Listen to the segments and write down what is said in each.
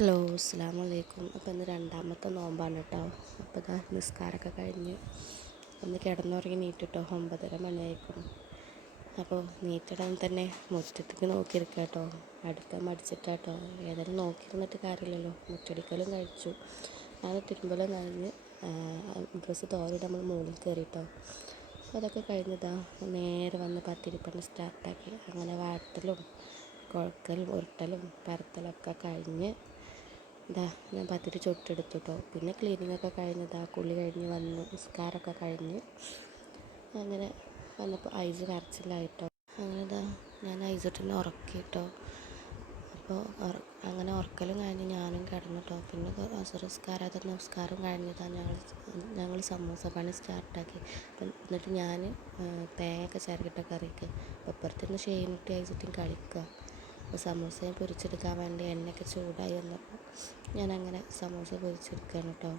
Hello, അസ്സലാമു അലൈക്കും. അപ്പോൾ ഇന്ന് രണ്ടാമത്തെ നോമ്പാണ് കേട്ടോ. അപ്പോൾ ഇതാ നിസ്കാരമൊക്കെ കഴിഞ്ഞ് ഒന്ന് കിടന്നുറങ്ങി നീറ്റിട്ടോ 9:30 മണിയായിരിക്കും. അപ്പോൾ നീറ്റിടാൻ തന്നെ മുറ്റത്തേക്ക് നോക്കിയിരിക്കുക കേട്ടോ. അടുക്കാൻ മടിച്ചിട്ടാട്ടോ. ഏതായാലും നോക്കിയിരുന്നിട്ട് കാര്യമില്ലല്ലോ. മുറ്റടിക്കലും കഴിച്ചു. ഞാൻ തിരുമ്പലും കഴിഞ്ഞ് ഡ്രസ്സ് തോരിട്ട് നമ്മൾ മുകളിൽ കയറിയിട്ടോ. അപ്പോൾ അതൊക്കെ കഴിഞ്ഞതാ നേരെ വന്ന് പത്തിരിപ്പണി സ്റ്റാർട്ടാക്കി. അങ്ങനെ വാട്ടലും കുഴക്കലും ഉരുട്ടലും പരത്തലൊക്കെ കഴിഞ്ഞ് ഞാൻ പത്തിരി ചുട്ടെടുത്തു കേട്ടോ. പിന്നെ ക്ലീനിങ്ങൊക്കെ കഴിഞ്ഞതാ കുളി കഴിഞ്ഞ് വന്ന് നിസ്കാരമൊക്കെ കഴിഞ്ഞ് അങ്ങനെ വന്നപ്പോൾ ഐസ് കരച്ചിലായിട്ടോ. അങ്ങനെ ഞാൻ ഐസിട്ടിനെ ഉറക്കി കേട്ടോ. അപ്പോൾ അങ്ങനെ ഉറക്കലും കഴിഞ്ഞ് ഞാനും കിടന്നു കേട്ടോ. പിന്നെ നമസ്കാരം കഴിഞ്ഞതാണ് ഞങ്ങൾ സമൂസ പണി സ്റ്റാർട്ടാക്കി. എന്നിട്ട് ഞാൻ തേങ്ങയൊക്കെ ചിരകിട്ട കറിക്ക് അപ്പുറത്തുനിന്ന് ഷെയിനിട്ട് ഐസിട്ടും കളിക്കുക. അപ്പോൾ സമൂസയും പൊരിച്ചെടുക്കാൻ വേണ്ടി എണ്ണയൊക്കെ ചൂടായി വന്നപ്പോൾ ഞാനങ്ങനെ സമൂസ പൊരിച്ചെടുക്കുകയാണ് കേട്ടോ.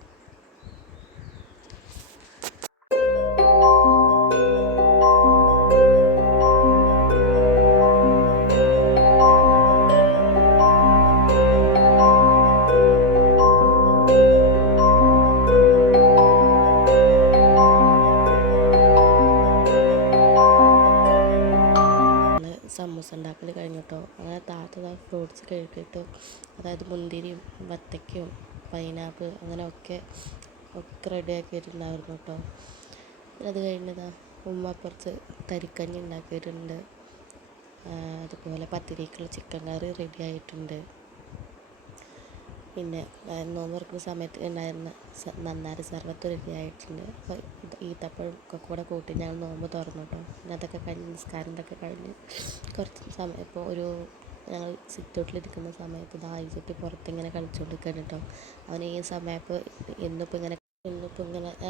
സമൂസ ഉണ്ടാക്കൽ കഴിഞ്ഞു കേട്ടോ. അങ്ങനെ താത്ത ഫ്രൂട്ട്സ് കഴുകിയിട്ട്, അതായത് മുന്തിരിയും വത്തക്കയും പൈനാപ്പിൾ അങ്ങനെ ഒക്കെ റെഡിയാക്കിയിട്ടുണ്ടായിരുന്നു കേട്ടോ. പിന്നെ അത് കഴിഞ്ഞതാ ഉമ്മ അപ്പുറത്ത് തരിക്കഞ്ഞി ഉണ്ടാക്കിയിട്ടുണ്ട്. അതുപോലെ പത്തിരിക്കുള്ള ചിക്കൻ കറി റെഡി ആയിട്ടുണ്ട്. പിന്നെ നോമ്പ് തുറക്കുന്ന സമയത്ത് ഉണ്ടായിരുന്ന നന്നാരി സർബത്ത് റെഡി ആയിട്ടുണ്ട്. അപ്പോൾ ഈത്തപ്പഴം ഒക്കെ കൂടെ കൂട്ടി ഞങ്ങൾ നോമ്പ് തുറന്നു കേട്ടോ. പിന്നെ അതൊക്കെ കഴിഞ്ഞ് നിസ്കാരം ഇതൊക്കെ കഴിഞ്ഞ് കുറച്ച് സമയം ഇപ്പോൾ ഞങ്ങൾ സിറ്റൗട്ടിലിരിക്കുന്ന സമയത്ത് ഐസിട്ട് പുറത്തിങ്ങനെ കളിച്ചുകൊണ്ടിരിക്കുകയാണ് കേട്ടോ. അവൻ ഈ സമയത്ത് ഇന്നിപ്പോൾ ഇങ്ങനെ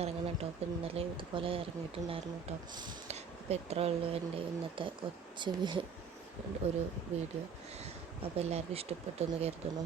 ഇറങ്ങണം കേട്ടോ. അപ്പോൾ ഇന്നലെ ഇതുപോലെ ഇറങ്ങിയിട്ടുണ്ടായിരുന്നു കേട്ടോ. അപ്പോൾ ഇത്രേ ഉള്ളൂ എൻ്റെ ഇന്നത്തെ കൊച്ചു ഒരു വീഡിയോ. അപ്പോൾ എല്ലാവർക്കും ഇഷ്ടപ്പെട്ടു എന്ന് കരുതുന്നു.